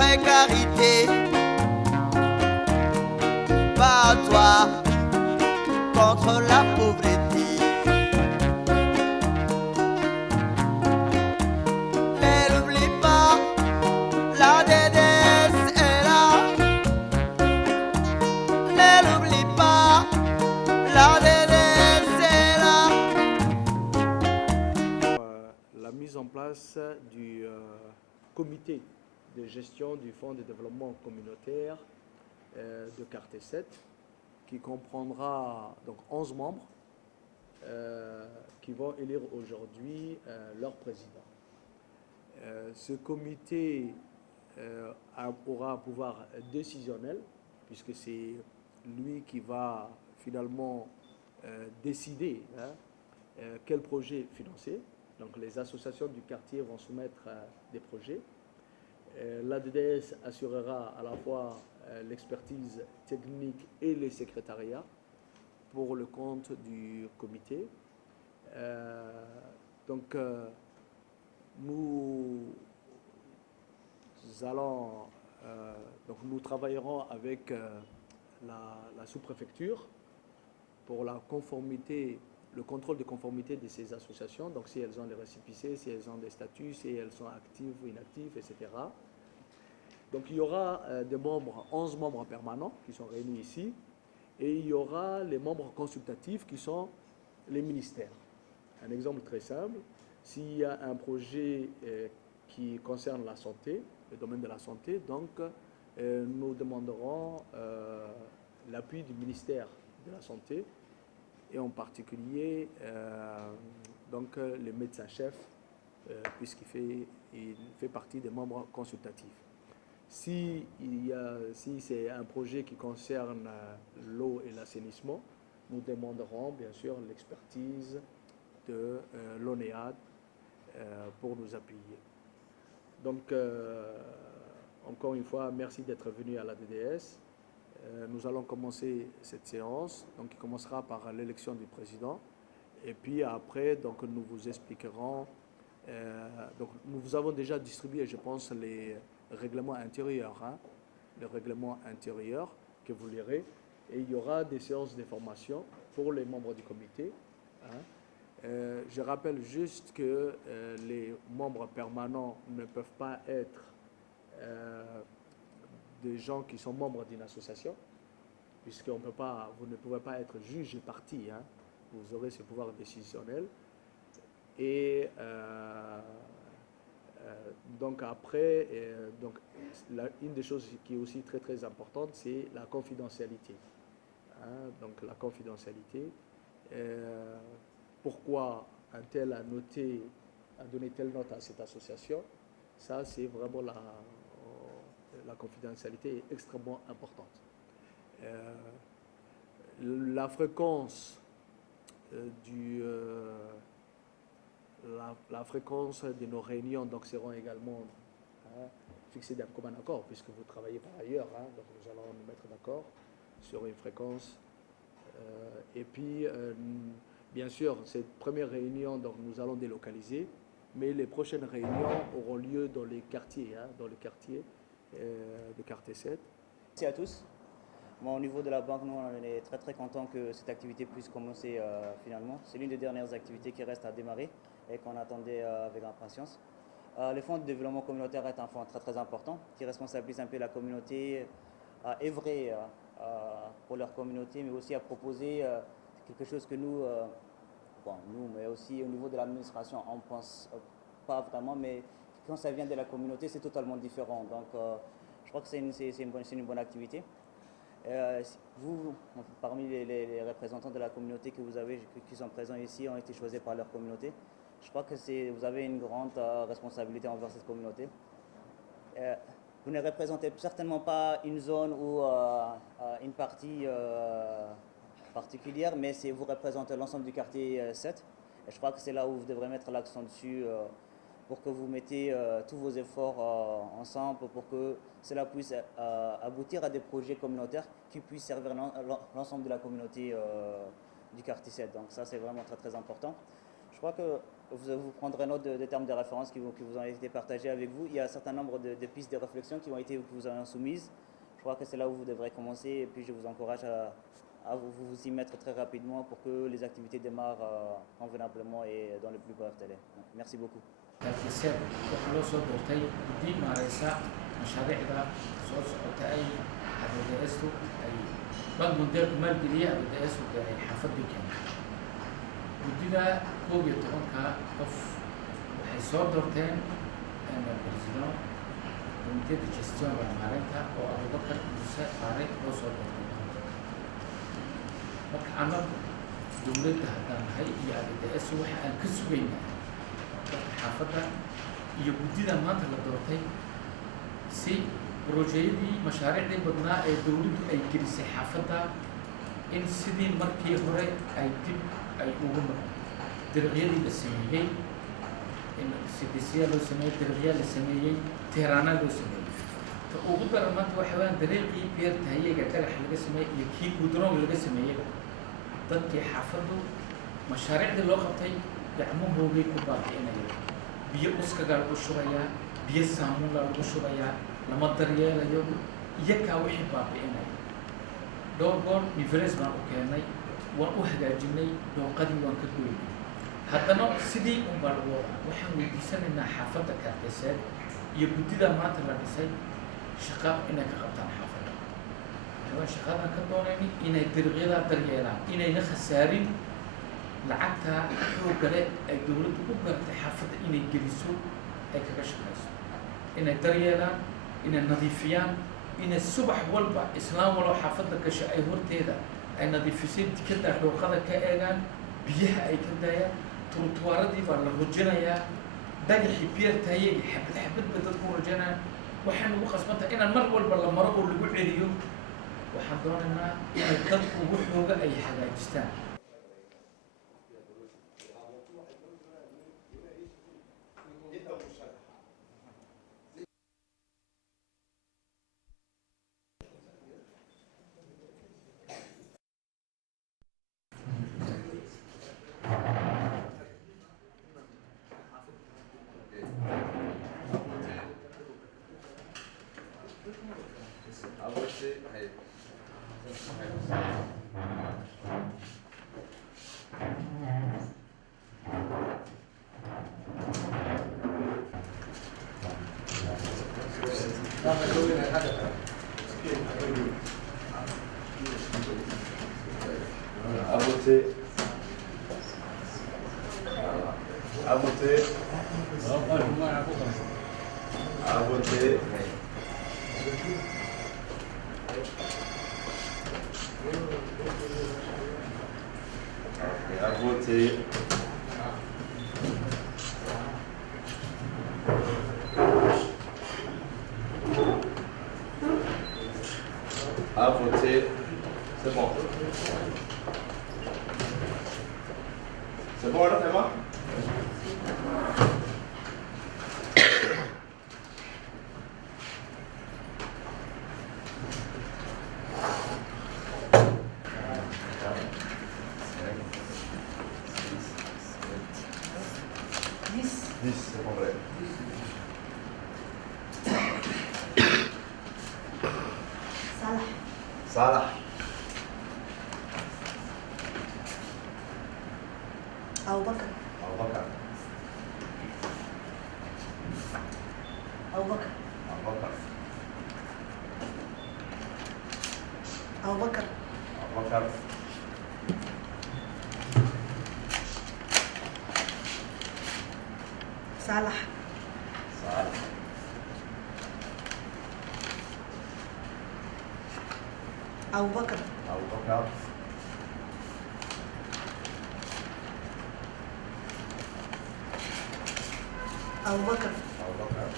précarité. Bats-toi contre la pauvreté. Ne l'oublie pas, la DDS est là. Ne l'oublie pas, la DDS est là. La mise en place du comité de gestion du Fonds de développement communautaire de Quartier 7, qui comprendra donc 11 membres qui vont élire aujourd'hui leur président. Ce comité aura un pouvoir décisionnel, puisque c'est lui qui va finalement décider quel projet financer. Donc les associations du quartier vont soumettre des projets. L'ADDS assurera à la fois l'expertise technique et les secrétariats pour le compte du comité. Donc nous travaillerons avec la sous-préfecture pour la conformité, le contrôle de conformité de ces associations, donc si elles ont les récépissés, si elles ont des statuts, si elles sont actives ou inactives, etc. Donc il y aura des membres, 11 membres permanents qui sont réunis ici, et il y aura les membres consultatifs qui sont les ministères. Un exemple très simple, s'il y a un projet qui concerne la santé, le domaine de la santé, donc nous demanderons l'appui du ministère de la Santé, et en particulier donc le médecin-chef, puisqu'il fait partie des membres consultatifs. Si c'est un projet qui concerne l'eau et l'assainissement, nous demanderons bien sûr l'expertise de l'ONEAD pour nous appuyer. Donc, encore une fois, merci d'être venu à la DDS. Nous allons commencer cette séance, donc qui commencera par l'élection du président. Et puis après, donc, nous vous expliquerons. Donc, nous vous avons déjà distribué, je pense, les règlements intérieurs, le règlement intérieur que vous lirez. Et il y aura des séances de formation pour les membres du comité. Je rappelle juste que les membres permanents ne peuvent pas être des gens qui sont membres d'une association, puisqu'on peut pas, vous ne pouvez pas être juge et partie, vous aurez ce pouvoir décisionnel. Et donc après, une des choses qui est aussi très très importante, c'est la confidentialité. Donc la confidentialité. Pourquoi un tel a donné telle note à cette association? Ça, c'est vraiment la confidentialité est extrêmement importante. La fréquence la fréquence de nos réunions donc seront également fixées d'un commun accord, puisque vous travaillez par ailleurs, donc nous allons nous mettre d'accord sur une fréquence. Et puis, bien sûr, cette première réunion, donc nous allons délocaliser, mais les prochaines réunions auront lieu dans les quartiers, dans le quartier de Quartier 7. Merci à tous. Bon, au niveau de la banque, nous, on est très très contents que cette activité puisse commencer finalement. C'est l'une des dernières activités qui reste à démarrer et qu'on attendait avec impatience. Le fonds de développement communautaire est un fonds très très important qui responsabilise un peu la communauté à œuvrer pour leur communauté, mais aussi à proposer quelque chose que nous, mais aussi au niveau de l'administration, on ne pense pas vraiment, mais quand ça vient de la communauté, c'est totalement différent. Donc, je crois que c'est une bonne activité. Vous, parmi les représentants de la communauté que vous avez, qui sont présents ici, ont été choisis par leur communauté. Je crois que vous avez une grande responsabilité envers cette communauté. Vous ne représentez certainement pas une zone ou une partie particulière, mais vous représentez l'ensemble du quartier 7. Et je crois que c'est là où vous devrez mettre l'accent dessus pour que vous mettez tous vos efforts ensemble pour que cela puisse aboutir à des projets communautaires qui puissent servir l'ensemble de la communauté du quartier 7. Donc ça, c'est vraiment très très important. Je crois que vous prendrez note des termes de référence qui vous ont été partagés avec vous. Il y a un certain nombre de pistes de réflexion qui vous ont soumises. Je crois que c'est là où vous devrez commencer et puis je vous encourage à vous y mettre très rapidement pour que les activités démarrent convenablement et dans les plus brefs délais. Merci beaucoup. تركيزات وحلو صوت ورتي دي مع رئيسة مشاريع ده صوت أي هذا درسته أي بعض مدير مال جديد درسته ده حفظ بكم ودي ده هو بيتقن كف حصار درتين أنا بريزيدان كوميتي جستيون بالمعرفة أو أبو بكر موسى فارق وصوت درتين بك أنا دولته هذا هاي يعني درسته وحال كسبين xaafadda iyo guddida maanta la doortay si brojeeyadii mashaariicdii badnaa ee dowladdu ay gelisay xaafadda in sidii markii hore ay dib ay ugu noqon dariiqyadii la sameeyey in sidisiya loo sameeyey dariiqyaa la sameeyey teeraana loo sameeyey ta ugu daran maanta waxa weeyaan dariiqii beertahayaga dhagax laga sameeyey iyo kii gudroon laga sameeyey dadkii xaafaddu mashaariicdii loo qabtay gacmahoogay ku baabi'inaya biyo uskagaa lagu shubayaa biyo saamuunlaa lagu shubayaa lama daryeelayo iyakaa wixii baabi'inaya dhowr goor niveres baan u keennay waan u hagaajinay dhooqadii waan ka goynay haddana sidii unbaa lagu wadaa waxaan weydiisanaynaa xaafadda kaartayseed iyo guddida maanta la dhisay shaqa inay ka qabtaan xaafadda waxaan shaqadan ka doonayni inay dariiqyadaa daryeelaan inayna khasaarin lacagta xoogale ay dowladdu u garatay xaafadda inay geliso ay kaga shaqayso inay daryeelaan inay nadiifiyaan inay subax walba islaam waloo xaafadda gasho ay horteeda ay nadiifisay dikadda dhooqada ka eegaan biyaha ay ka daayaan turtuwaaradii baa la rujinayaa dhagaxii beertaayegi xabad xabadba dadku rujinayaan waxaan ugu qasbantahay inaan mar walba la maro oo lagu celiyo waxaan doonaynaa inay dadku waxooga ay hagaajistaan À voter. C'est bon. C'est bon, là, c'est bon? C'est complet. Salah. أبو بكر Abu Bakar. أبو بكر Abu Bakar. أبو بكر Abu Bakar. صالح Salah. أبو بكر Abu Bakar. أبو بكر Abu Bakar.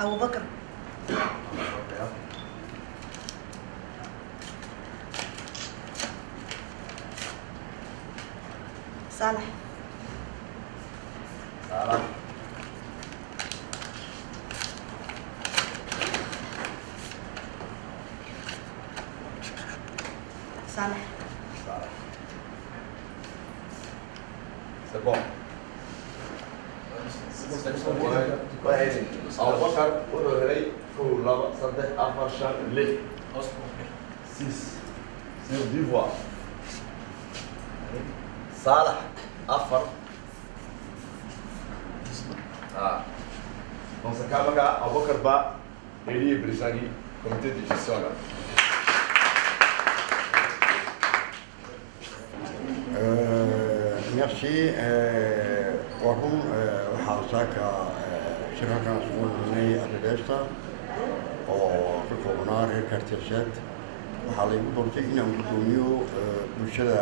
أبو بكر Abu Bakar. صالح Salah. أبو بكر وهري كل صدق أفر شهر ليه أصبر 6 sur 10 voix صالح أفر donc ce cas là Abou Bakar Ba élu président comité de gestion là. Merci. Waarom waxaa saaka shirarkan isugu nimanay Adelaide oo ka koobnaa reer Kartiyeed. Waxaa la igu doortay inaan gudoomiyo bulshada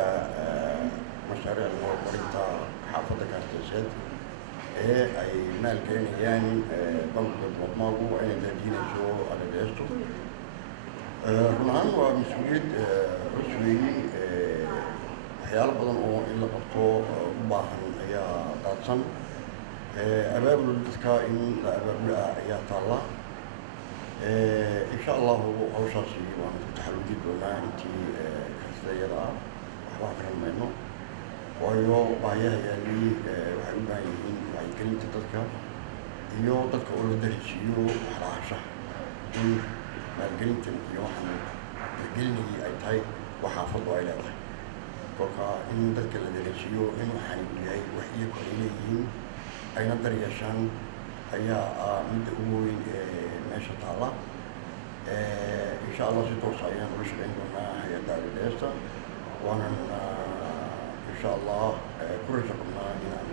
mashaariicda horumarinta xaafadda Kartiyeed ee ay maalgelinayaan banka Boqmaagu inay daadinayso Adelaide. Run ahaan waa mas'uuliyad culus weeye waxyaalo badan oo in la qabto u baahan ayaa daadsan abaabul dadka in la abaabulo ayaa taalla insha allahu hawshaasi waanu ku taxallujin doonaa intii kartidayada ah waxba garan mayno waayo baahiyaha yaallii waxay u baahan yihiin wacyigelinta dadka iyo dadka oo la darisiiyo waxlaahashaha in maalgelintan iyo waxaan maalgelinayay ay tahay wax xaafaddu ay leedahay kolka in dadka la darasiiyo in waxaan u yahay wax iyagu ay leeyihiin ayna daryeeshaan ayaa midda ugu weyn meesha taalla insha allah si toos ayaan ula shaqayn doonaa hay-adda Adelaide waanan insha allah ku rajo qabnaa inaan